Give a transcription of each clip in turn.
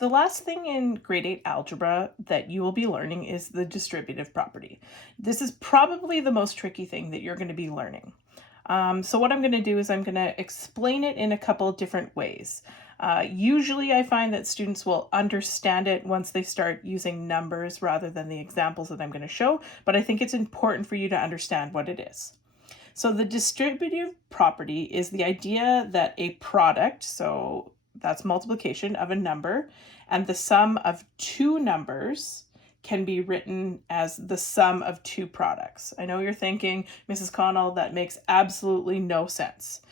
The last thing in grade 8 algebra that you will be learning is the distributive property. This is probably the most tricky thing that you're going to be learning. So what I'm going to do is I'm going to explain it in a couple of different ways. Usually I find that students will understand it once they start using numbers rather than the examples that I'm going to show, but I think it's important for you to understand what it is. So the distributive property is the idea that a product, so that's multiplication of a number, and the sum of two numbers can be written as the sum of two products. I know you're thinking, Mrs. Connell, that makes absolutely no sense.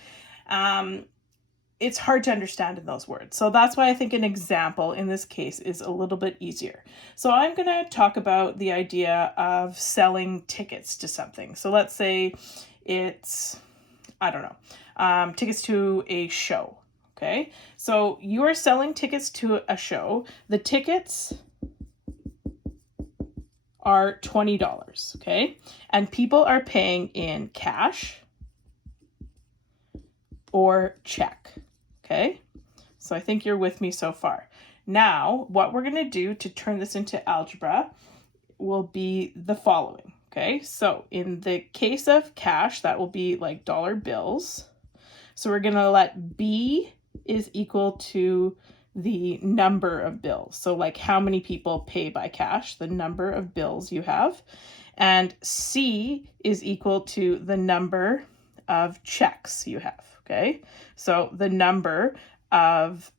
It's hard to understand in those words. So that's why I think an example in this case is a little bit easier. So I'm going to talk about the idea of selling tickets to something. So let's say it's, I don't know, tickets to a show. Okay, so you are selling tickets to a show. The tickets are $20, okay? And people are paying in cash or check, okay? So I think you're with me so far. Now, what we're gonna do to turn this into algebra will be the following, okay? So in the case of cash, that will be like dollar bills. So we're gonna let B is equal to the number of bills. So like how many people pay by cash, the number of bills you have. And C is equal to the number of checks you have, okay? So the number of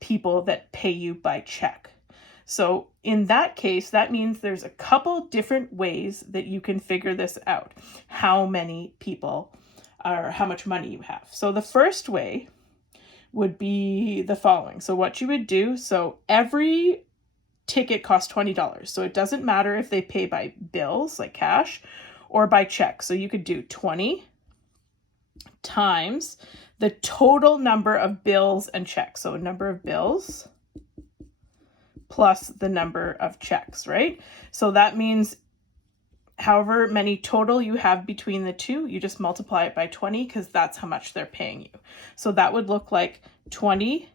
people that pay you by check. So in that case, that means there's a couple different ways that you can figure this out, how many people or how much money you have. So the first way would be the following. So what you would do, so every ticket costs $20. So it doesn't matter if they pay by bills, like cash, or by check. So you could do 20 times the total number of bills and checks. So a number of bills plus the number of checks, right? So that means however many total you have between the two, you just multiply it by 20 because that's how much they're paying you. So that would look like 20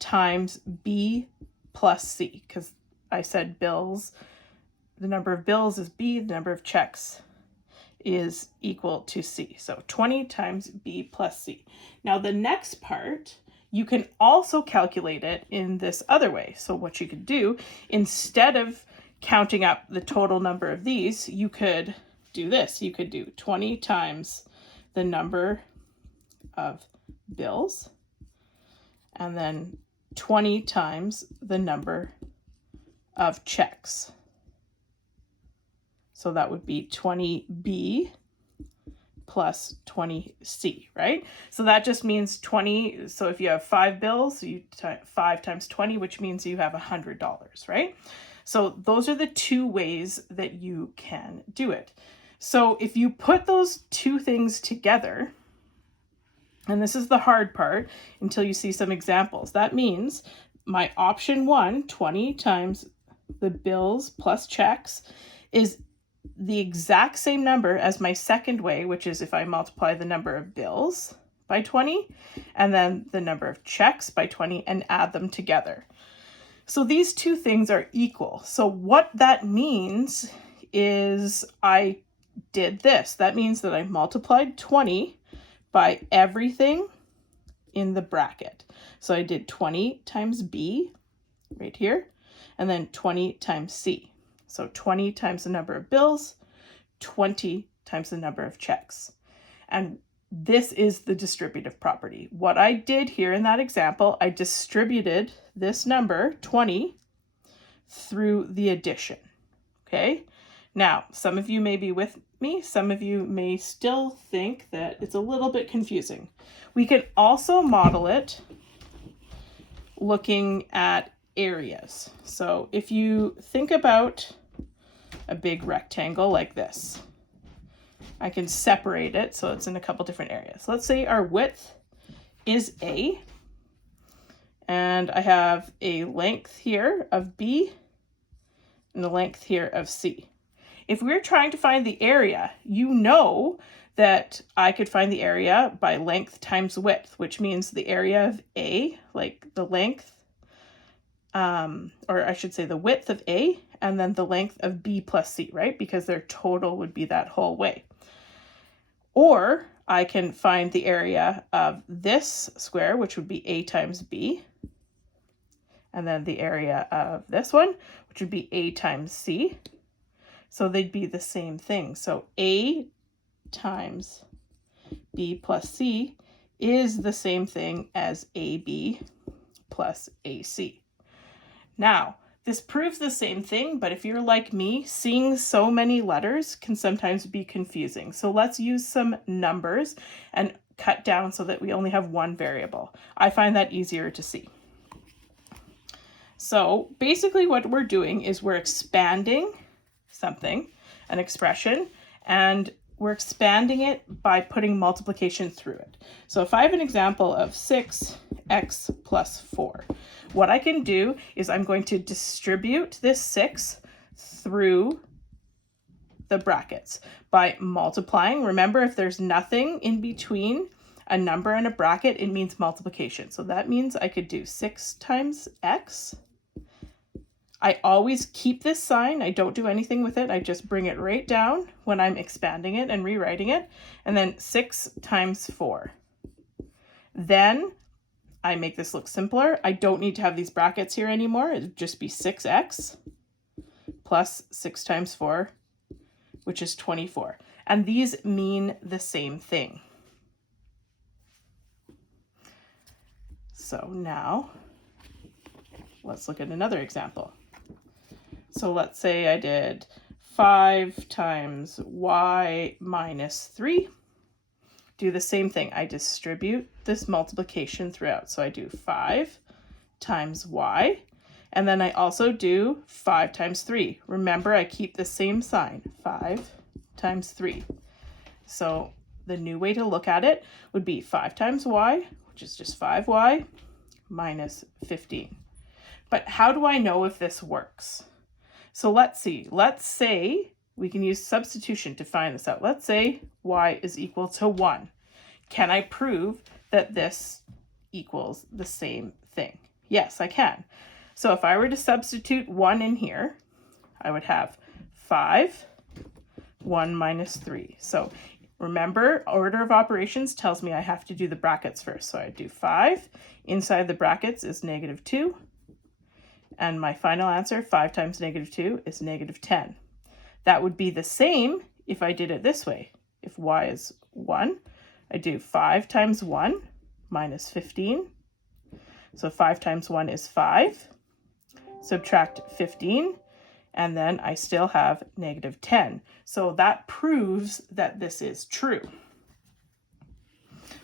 times B plus C, because I said bills. The number of bills is B, the number of checks is equal to C. So 20 times B plus C. Now the next part, you can also calculate it in this other way. So what you could do, instead of counting up the total number of these, you could do this. You could do 20 times the number of bills and then 20 times the number of checks. So that would be 20B plus 20C, right? So that just means 20. So if you have 5 bills, you 5 times 20, which means you have $100, right? So those are the two ways that you can do it. So if you put those two things together, and this is the hard part until you see some examples, that means my option 1, 20 times the bills plus checks, is the exact same number as my second way, which is if I multiply the number of bills by 20 and then the number of checks by 20 and add them together. So these two things are equal. So what that means is I did this. That means that I multiplied 20 by everything in the bracket. So I did 20 times B right here, and then 20 times C. So 20 times the number of bills, 20 times the number of checks. And this is the distributive property. What I did here in that example, I distributed this number, 20, through the addition, okay? Now, some of you may be with me, some of you may still think that it's a little bit confusing. We can also model it looking at areas. So if you think about a big rectangle like this, I can separate it so it's in a couple different areas. Let's say our width is A, and I have a length here of B and a length here of C. If we're trying to find the area, you know that I could find the area by length times width, which means the area of A, like the length or I should say the width of A, and then the length of B plus C, right? Because their total would be that whole way. Or I can find the area of this square, which would be A times B, and then the area of this one, which would be A times C. So they'd be the same thing. So A times B plus C is the same thing as AB plus AC. Now, this proves the same thing, but if you're like me, seeing so many letters can sometimes be confusing. So let's use some numbers and cut down so that we only have one variable. I find that easier to see. So basically what we're doing is we're expanding something, an expression, and we're expanding it by putting multiplication through it. So if I have an example of 6x plus 4, what I can do is I'm going to distribute this 6 through the brackets by multiplying. Remember, if there's nothing in between a number and a bracket, it means multiplication. So that means I could do 6 times x. I always keep this sign. I don't do anything with it. I just bring it right down when I'm expanding it and rewriting it. And then 6 times 4. Then I make this look simpler. I don't need to have these brackets here anymore. It would just be 6x plus 6 times 4, which is 24. And these mean the same thing. So now let's look at another example. So let's say I did 5 times y minus 3. Do the same thing. I distribute this multiplication throughout. So I do 5 times y, and then I also do 5 times 3. Remember, I keep the same sign, 5 times 3. So the new way to look at it would be 5 times y, which is just 5y, minus 15. But how do I know if this works? So let's see. Let's say we can use substitution to find this out. Let's say y is equal to 1. Can I prove that this equals the same thing? Yes, I can. So if I were to substitute 1 in here, I would have 5, 1 minus 3. So remember, order of operations tells me I have to do the brackets first. So I do 5. Inside the brackets is negative 2. And my final answer, 5 times negative 2, is negative 10. That would be the same if I did it this way. If y is 1, I do 5 times 1 minus 15. So 5 times 1 is 5. Subtract 15, and then I still have negative 10. So that proves that this is true.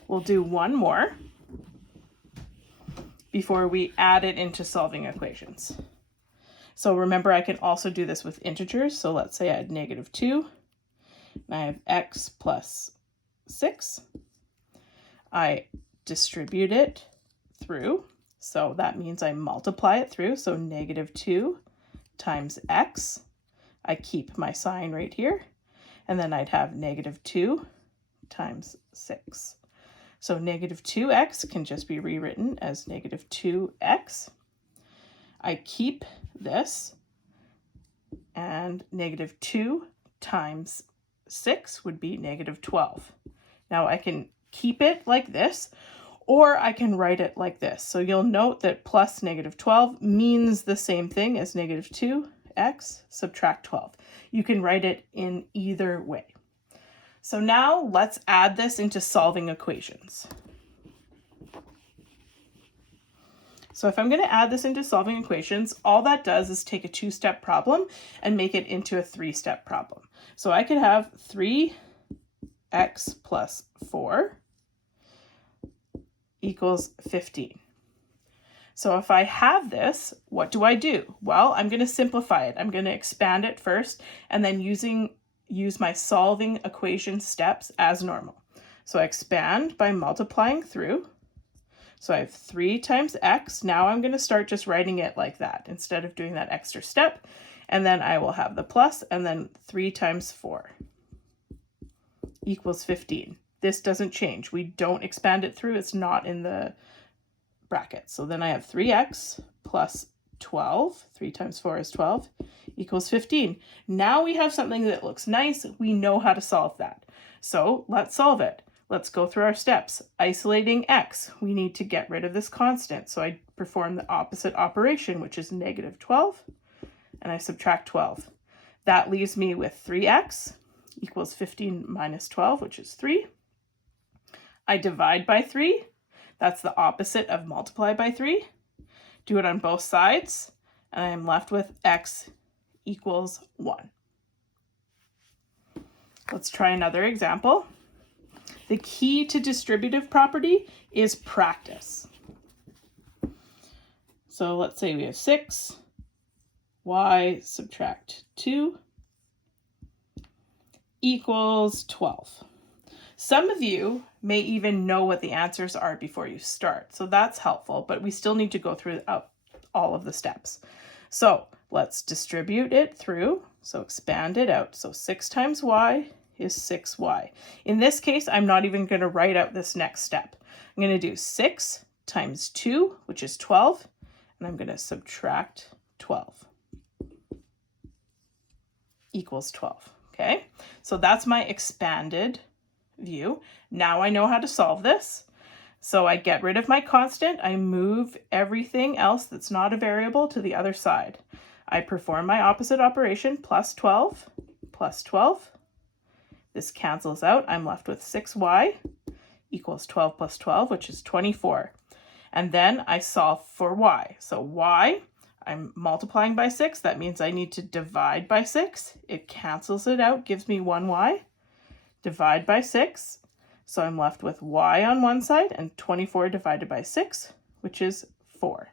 We'll do one more before we add it into solving equations. So remember, I can also do this with integers. So let's say I had negative 2, and I have x plus 6. I distribute it through, so that means I multiply it through. So negative 2 times x. I keep my sign right here, and then I'd have negative 2 times 6. So negative 2x can just be rewritten as negative 2x. I keep this, and negative 2 times 6 would be negative 12. Now I can keep it like this, or I can write it like this. So you'll note that plus negative 12 means the same thing as negative 2x subtract 12. You can write it in either way. So now let's add this into solving equations. So if I'm going to add this into solving equations, all that does is take a 2-step problem and make it into a 3-step problem. So I could have 3x plus 4 equals 15. So if I have this, what do I do? Well, I'm going to simplify it. I'm going to expand it first, and then use my solving equation steps as normal. So I expand by multiplying through. So I have 3 times x. Now I'm going to start just writing it like that instead of doing that extra step. And then I will have the plus, and then 3 times 4 equals 15. This doesn't change. We don't expand it through. It's not in the bracket. So then I have 3x plus 12, 3 times 4 is 12, equals 15. Now we have something that looks nice. We know how to solve that. So let's solve it. Let's go through our steps. Isolating x, we need to get rid of this constant. So I perform the opposite operation, which is negative 12, and I subtract 12. That leaves me with 3x equals 15 minus 12, which is 3. I divide by 3. That's the opposite of multiply by 3. Do it on both sides, and I am left with x equals 1. Let's try another example. The key to distributive property is practice. So let's say we have 6, y subtract 2 equals 12. Some of you may even know what the answers are before you start, so that's helpful, but we still need to go through all of the steps. So let's distribute it through, so expand it out. So 6 times y is 6y. In this case, I'm not even going to write out this next step. I'm going to do 6 times 2, which is 12, and I'm going to subtract 12 equals 12. Okay, so that's my expanded view. Now I know how to solve this. So I get rid of my constant. I move everything else that's not a variable to the other side. I perform my opposite operation, plus 12, plus 12. This cancels out. I'm left with 6y equals 12 plus 12, which is 24. And then I solve for y. So y, I'm multiplying by 6. That means I need to divide by 6. It cancels it out, gives me 1y. Divide by 6. So I'm left with y on one side and 24 divided by 6, which is 4.